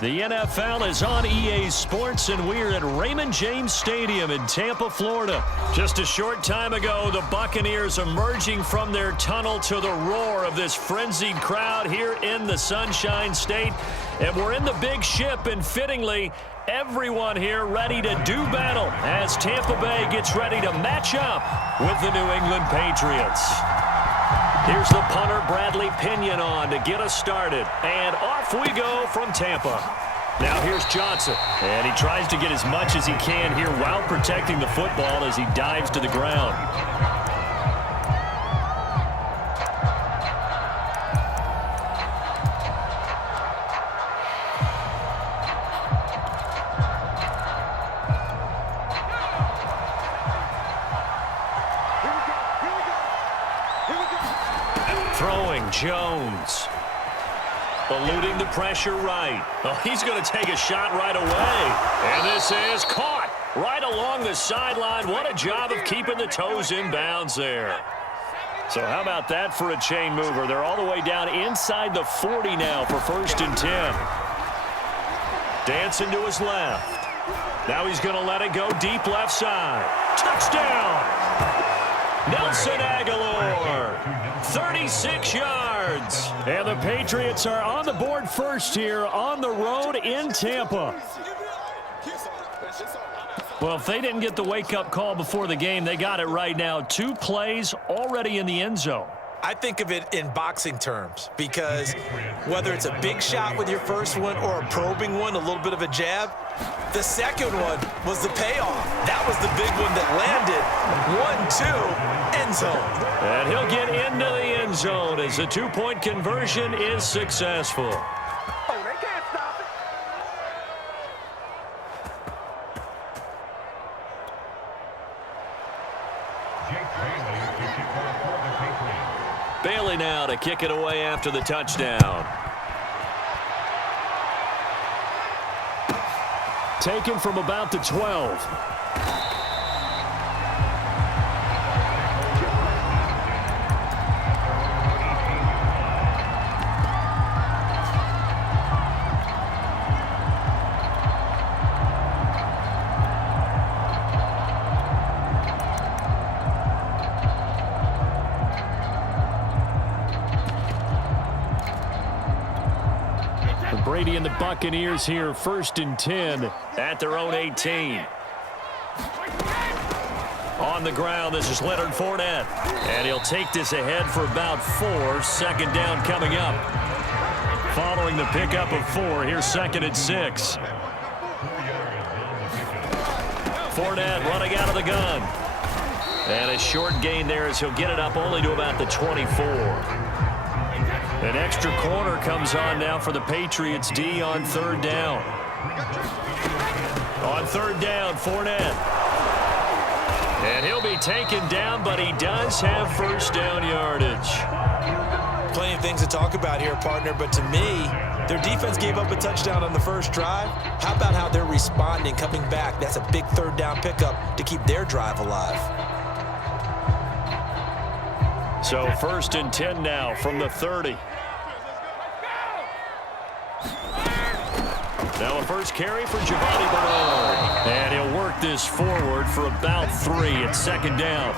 The NFL is on EA Sports, and we're at Raymond James Stadium in Tampa, Florida. Just a short time ago, the Buccaneers emerging from their tunnel to the roar of this frenzied crowd here in the Sunshine State. And we're in the big ship, and fittingly, everyone here ready to do battle as Tampa Bay gets ready to match up with the New England Patriots. Here's the punter, Bradley Pinion, on to get us started. And off we go from Tampa. Now here's Johnson. And he tries to get as much as he can here while protecting the football as he dives to the ground. Jones eluding the pressure right. Oh, he's going to take a shot right away. And this is caught right along the sideline. What a job of keeping the toes in bounds there. So how about that for a chain mover? They're all the way down inside the 40 now for 1st and 10. Dancing to his left. Now he's going to let it go deep left side. Touchdown! Nelson Aguilar, 36 yards. And the Patriots are on the board first here on the road in Tampa. Well, if they didn't get the wake-up call before the game, they got it right now. 2 plays already in the end zone. I think of it in boxing terms because whether it's a big shot with your first one or a probing one, a little bit of a jab, the second one was the payoff. That was the big one that landed. 1-2, end zone. And he'll get into the end zone as the 2-point conversion is successful. Oh, they can't stop it. Bailey now to kick it away after the touchdown. Taken from about the 12. Brady and the Buccaneers here, 1st and 10 at their own 18. On the ground, this is Leonard Fournette. And he'll take this ahead for about 4. 2nd down coming up. Following the pickup of 4, here's 2nd and 6. Fournette running out of the gun. And a short gain there as he'll get it up only to about the 24. An extra corner comes on now for the Patriots D on 3rd down. On 3rd down, Fournette. And he'll be taken down, but he does have 1st down yardage. Plenty of things to talk about here, partner, but to me, their defense gave up a touchdown on the first drive. How about how they're responding, coming back? That's a big 3rd down pickup to keep their drive alive. So 1st and 10 now from the 30. Now a first carry for Giovanni Bernard. And he'll work this forward for about 3 at 2nd down.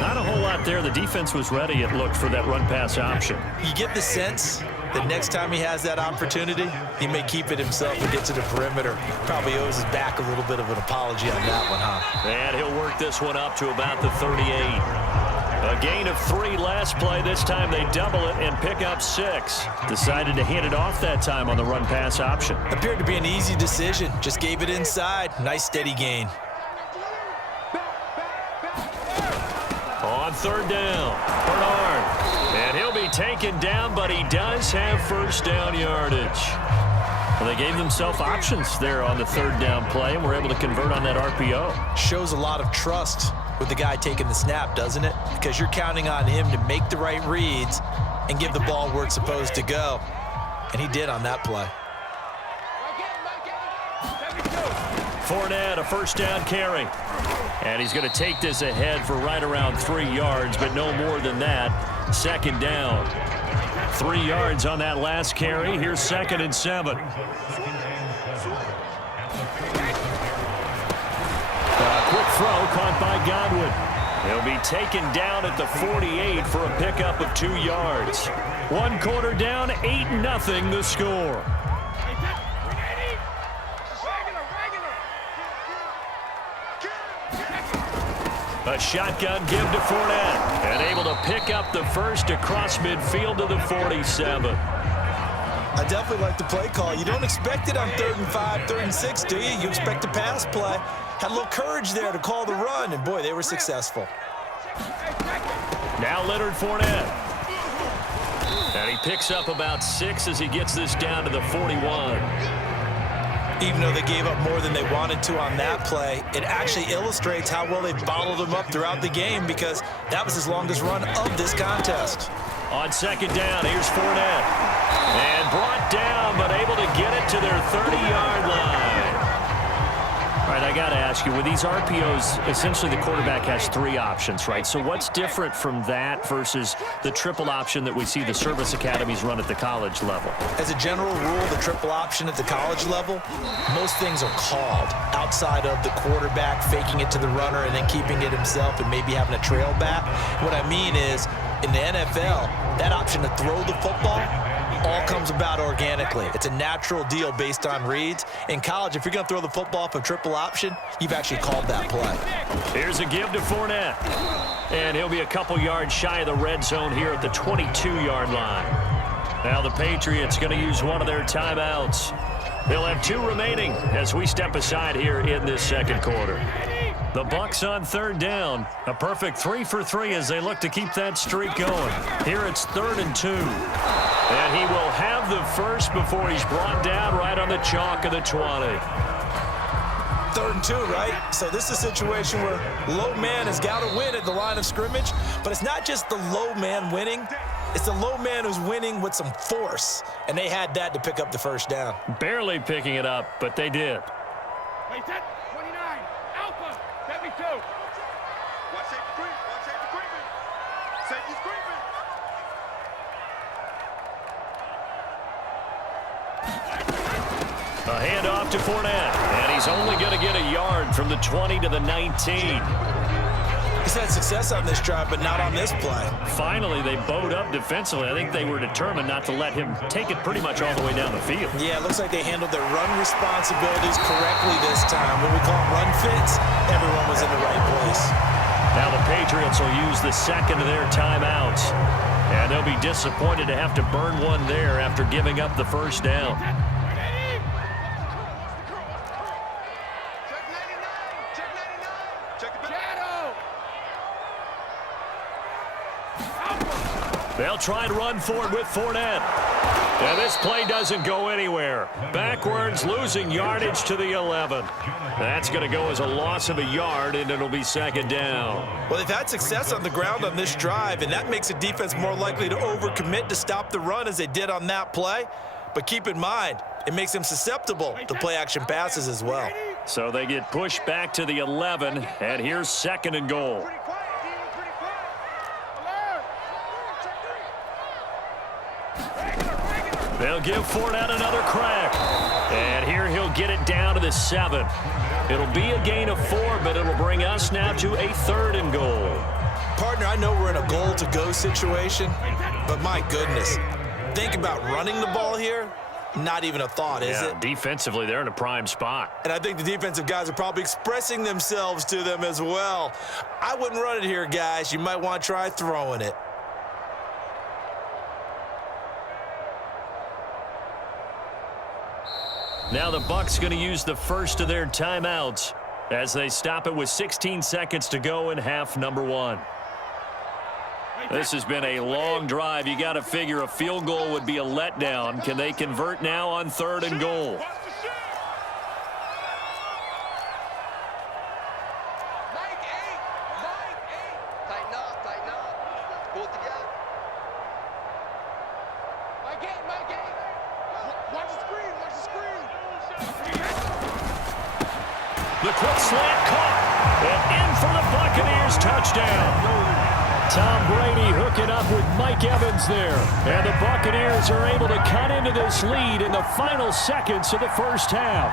Not a whole lot there. The defense was ready, it looked, for that run-pass option. You get the sense that next time he has that opportunity, he may keep it himself and get to the perimeter. Probably owes his back a little bit of an apology on that one, huh? And he'll work this one up to about the 38. A gain of 3 last play. This time they double it and pick up 6. Decided to hand it off that time on the run-pass option. Appeared to be an easy decision. Just gave it inside. Nice steady gain. On 3rd down, Bernard. And he'll be taken down, but he does have 1st down yardage. Well, they gave themselves options there on the 3rd down play, and were able to convert on that RPO. Shows a lot of trust with the guy taking the snap, doesn't it? Because you're counting on him to make the right reads and give the ball where it's supposed to go. And he did on that play. Fournette, a 1st down carry. And he's going to take this ahead for right around 3 yards, but no more than that. 2nd down. 3 yards on that last carry. Here's 2nd and 7. Quick throw caught by Godwin. He'll be taken down at the 48 for a pickup of 2 yards. 1 quarter down, 8-0 the score. A shotgun give to Fournette, and able to pick up the first across midfield to the 47. I definitely like the play call. You don't expect it on 3rd and 5, 3rd and 6, do you? You expect a pass play. Had a little courage there to call the run, and boy, they were successful. Now Leonard Fournette. And he picks up about 6 as he gets this down to the 41. Even though they gave up more than they wanted to on that play, it actually illustrates how well they bottled him up throughout the game, because that was his longest run of this contest. On 2nd down, here's Fournette. And brought down, but able to get it to their 30-yard line. All right, I got to ask you, with these RPOs, essentially the quarterback has 3 options, right? So what's different from that versus the triple option that we see the service academies run at the college level? As a general rule, the triple option at the college level, most things are called outside of the quarterback faking it to the runner and then keeping it himself and maybe having a trail back. What I mean is, in the NFL, that option to throw the football all comes about organically. It's a natural deal based on reads. In college, if you're going to throw the football off a triple option, you've actually called that play. Here's a give to Fournette. And he'll be a couple yards shy of the red zone here at the 22-yard line. Now the Patriots going to use one of their timeouts. They'll have 2 remaining as we step aside here in this 2nd quarter. The Bucs on 3rd down. A perfect 3 for 3 as they look to keep that streak going. Here it's 3rd and 2. And he will have the first before he's brought down right on the chalk of the 20. 3rd and 2, right? So this is a situation where low man has got to win at the line of scrimmage, but it's not just the low man winning. It's the low man who's winning with some force, and they had that to pick up the first down. Barely picking it up, but they did. Wait, 29, Alpha, 72. Watch safety creep, watch safety creeping. Safety's creeping. A handoff to Fournette, and he's only going to get a yard from the 20 to the 19. He's had success on this drive, but not on this play. Finally, they bowed up defensively. I think they were determined not to let him take it pretty much all the way down the field. Yeah, it looks like they handled their run responsibilities correctly this time. When we call them run fits, everyone was in the right place. Now the Patriots will use the 2nd of their timeouts. And they'll be disappointed to have to burn one there after giving up the first down. They'll try and run forward with Fournette. And this play doesn't go anywhere. Backwards, losing yardage to the 11. That's going to go as a loss of a yard, and it'll be 2nd down. Well, they've had success on the ground on this drive, and that makes the defense more likely to overcommit to stop the run as they did on that play. But keep in mind, it makes them susceptible to play-action passes as well. So they get pushed back to the 11, and here's 2nd and goal. They'll give Fournette another crack. And here he'll get it down to the 7. It'll be a gain of 4, but it'll bring us now to a 3rd and goal. Partner, I know we're in a goal-to-go situation, but my goodness, think about running the ball here. Not even a thought, is it? Defensively, they're in a prime spot. And I think the defensive guys are probably expressing themselves to them as well. I wouldn't run it here, guys. You might want to try throwing it. Now the Bucs going to use the first of their timeouts as they stop it with 16 seconds to go in half number 1. This has been a long drive. You got to figure a field goal would be a letdown. Can they convert now on 3rd and goal? The quick slant caught, and in for the Buccaneers touchdown. Tom Brady hooking up with Mike Evans there. And the Buccaneers are able to cut into this lead in the final seconds of the first half.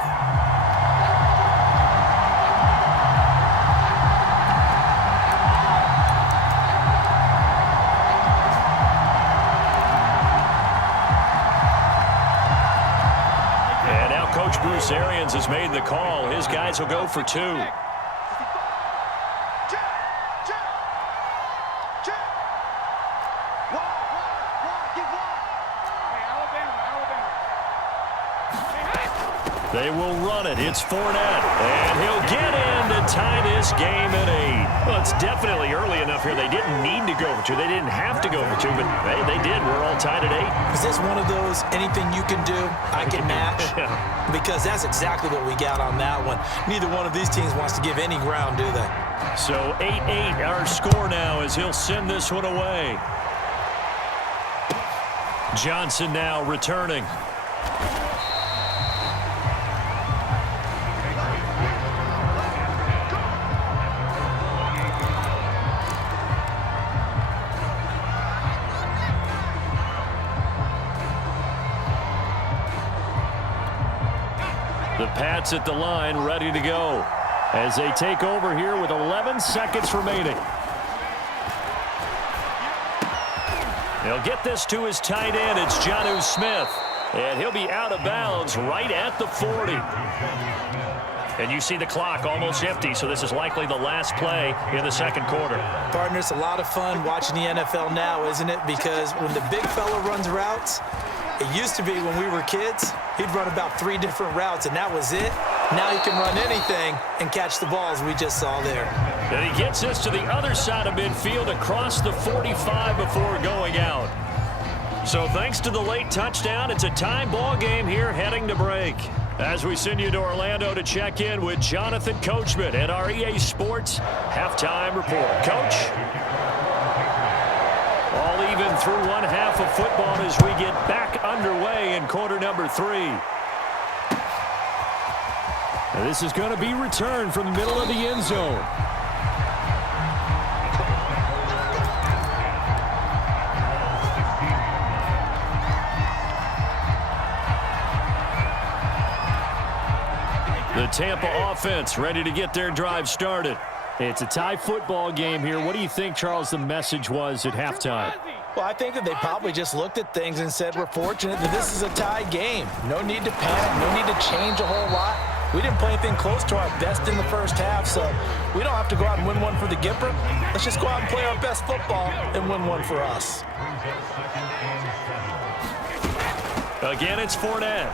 And now Coach Bruce Arians has made the call. His guys will go for two. They will run it. It's Fournette. And he'll get in to tie this game at 8. Well, it's definitely early enough here. They didn't need to go for two. They didn't have to go for two, but hey, they did. We're all tied at 8. Is this one of those anything you can do, I can match? Because that's exactly what we got on that one. Neither one of these teams wants to give any ground, do they? So 8-8 our score now as he'll send this one away. Johnson now returning. The Pats at the line, ready to go as they take over here with 11 seconds remaining. He'll get this to his tight end. It's Jonnu Smith, and he'll be out of bounds right at the 40. And you see the clock almost empty, so this is likely the last play in the second quarter. Partner, it's a lot of fun watching the NFL now, isn't it? Because when the big fella runs routes, it used to be when we were kids, he'd run about 3 different routes, and that was it. Now he can run anything and catch the balls we just saw there. And he gets this to the other side of midfield across the 45 before going out. So thanks to the late touchdown, it's a tie ball game here heading to break. As we send you to Orlando to check in with Jonathan Coachman at our EA Sports Halftime Report. Coach? All even through one half of football as we get back underway in quarter number 3. And this is going to be returned from the middle of the end zone. The Tampa offense ready to get their drive started. It's a tie football game here. What do you think, Charles, the message was at halftime? Well, I think that they probably just looked at things and said, we're fortunate that this is a tie game. No need to panic, no need to change a whole lot. We didn't play anything close to our best in the first half, so we don't have to go out and win one for the Gipper. Let's just go out and play our best football and win one for us. Again, it's Fournette.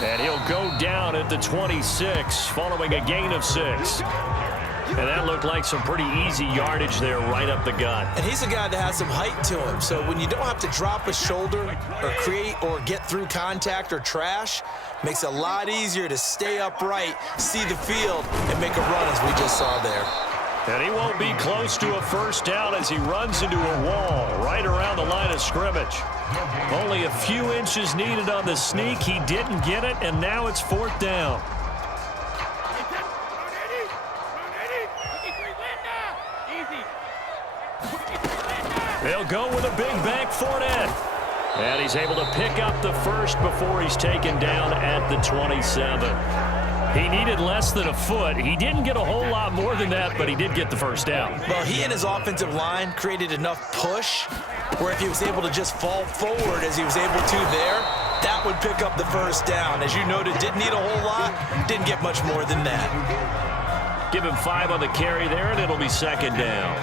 And he'll go down at the 26 following a gain of 6. And that looked like some pretty easy yardage there right up the gut. And he's a guy that has some height to him. So when you don't have to drop a shoulder or create or get through contact or trash, makes it a lot easier to stay upright, see the field, and make a run as we just saw there. And he won't be close to a first down as he runs into a wall right around the line of scrimmage. Only a few inches needed on the sneak. He didn't get it, and now it's 4th down. They'll go with a big bank Fournette. And he's able to pick up the first before he's taken down at the 27. He needed less than a foot. He didn't get a whole lot more than that, but he did get the first down. Well, he and his offensive line created enough push where if he was able to just fall forward as he was able to there, that would pick up the first down. As you noted, didn't need a whole lot, didn't get much more than that. Give him 5 on the carry there, and it'll be 2nd down.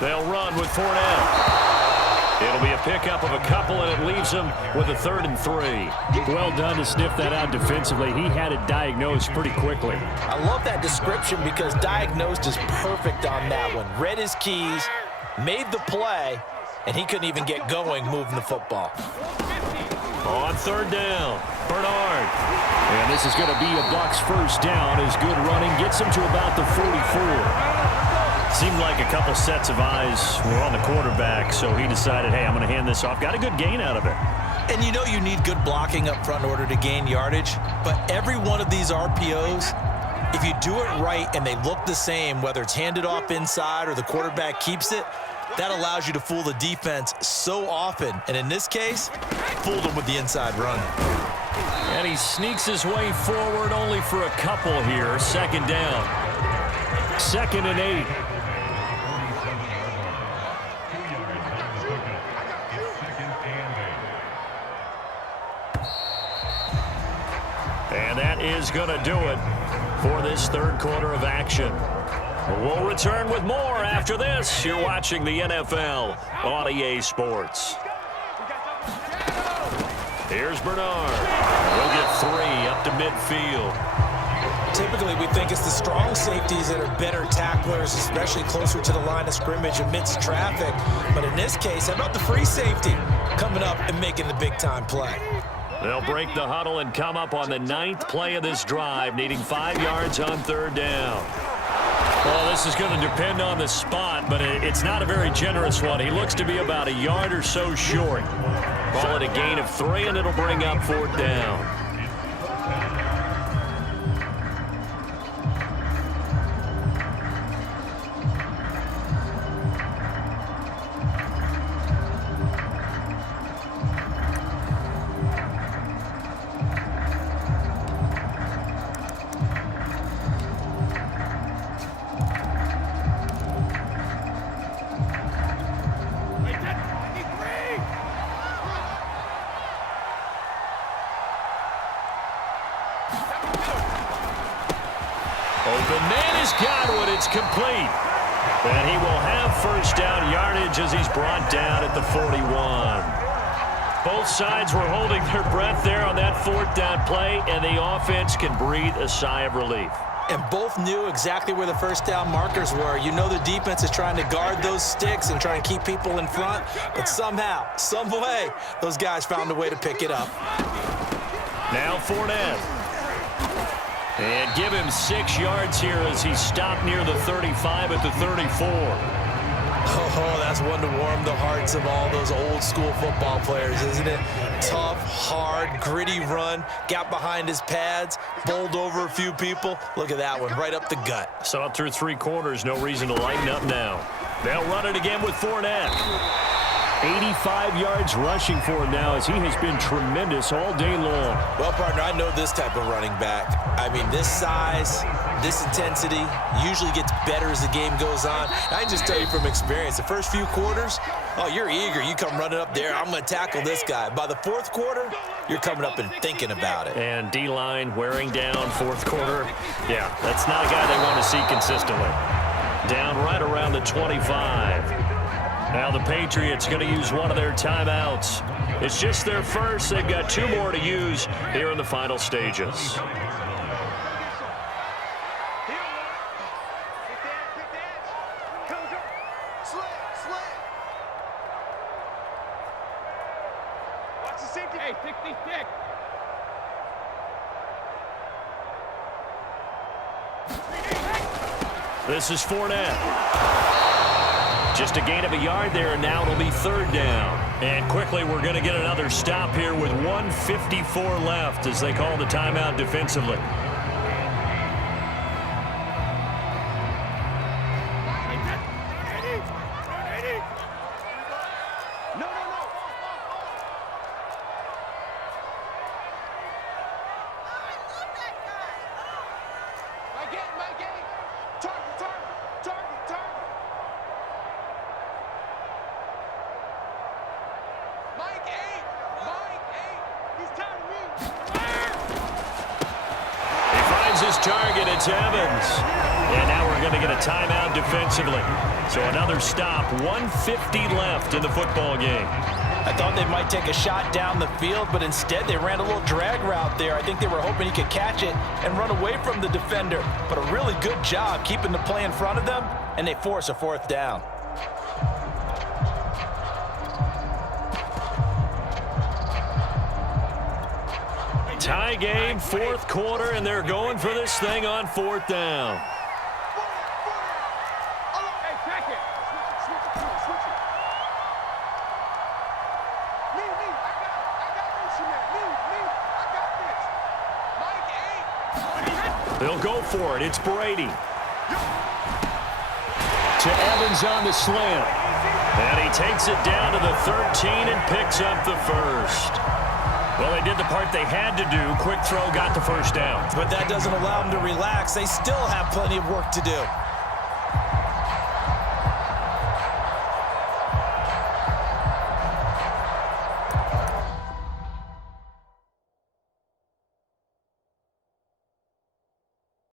They'll run with Fournette. It'll be a pickup of a couple, and it leaves him with a 3rd and 3. Well done to sniff that out defensively. He had it diagnosed pretty quickly. I love that description because diagnosed is perfect on that one. Read his keys, made the play, and he couldn't even get going moving the football. On 3rd down, Bernard. And this is going to be a Bucs first down as good running gets him to about the 44. Seemed like a couple sets of eyes were on the quarterback, so he decided, hey, I'm going to hand this off. Got a good gain out of it. And you know you need good blocking up front in order to gain yardage, but every one of these RPOs, if you do it right and they look the same, whether it's handed off inside or the quarterback keeps it, that allows you to fool the defense so often. And in this case, fooled them with the inside run. And he sneaks his way forward only for a couple here. Second down. 2nd and 8. And that is going to do it for this third quarter of action. We'll return with more after this. You're watching the NFL on EA Sports. Here's Bernard. We'll get 3 up to midfield. Typically, we think it's the strong safeties that are better tacklers, especially closer to the line of scrimmage amidst traffic. But in this case, how about the free safety coming up and making the big-time play? They'll break the huddle and come up on the 9th play of this drive, needing 5 yards on 3rd down. Well, this is going to depend on the spot, but it's not a very generous one. He looks to be about a yard or so short. Call it a gain of 3, and it'll bring up 4th down. Open man has got one. It's complete. And he will have 1st down yardage as he's brought down at the 41. Both sides were holding their breath there on that 4th down play, and the offense can breathe a sigh of relief. And both knew exactly where the 1st down markers were. You know the defense is trying to guard those sticks and try and keep people in front, but somehow, some way, those guys found a way to pick it up. Now Fournette. And give him 6 yards here as he stopped near the 35 at the 34. Oh, that's one to warm the hearts of all those old school football players, isn't it? Tough, hard, gritty run, got behind his pads, bowled over a few people. Look at that one, right up the gut. Saw it through 3 quarters, no reason to lighten up now. They'll run it again with Fournette. 85 yards rushing for him now as he has been tremendous all day long. Well, partner, I know this type of running back. I mean, this size, this intensity usually gets better as the game goes on. I can just tell you from experience, the first few quarters, oh, you're eager. You come running up there, I'm going to tackle this guy. By the 4th quarter, you're coming up and thinking about it. And D-line wearing down 4th quarter. Yeah, that's not a guy they want to see consistently. Down right around the 25. Now the Patriots going to use one of their timeouts. It's just their first. They've got 2 more to use here in the final stages. Hey, 66. This is Fournette. Just a gain of a yard there, and now it'll be 3rd down. And quickly, we're going to get another stop here with 1:54 left as they call the timeout defensively. Target, it's Evans. And now we're going to get a timeout defensively. So another stop, 1:50 left in the football game. I thought they might take a shot down the field, but instead they ran a little drag route there. I think they were hoping he could catch it and run away from the defender. But a really good job keeping the play in front of them, and they force a 4th down. Tie game, 4th quarter, and they're going for this thing on 4th down. Hey, check it. Switch it. Me. I got They'll go for it. It's Brady. To Evans on the slant. And he takes it down to the 13 and picks up the first. Well, they did the part they had to do. Quick throw got the first down. But that doesn't allow them to relax. They still have plenty of work to do.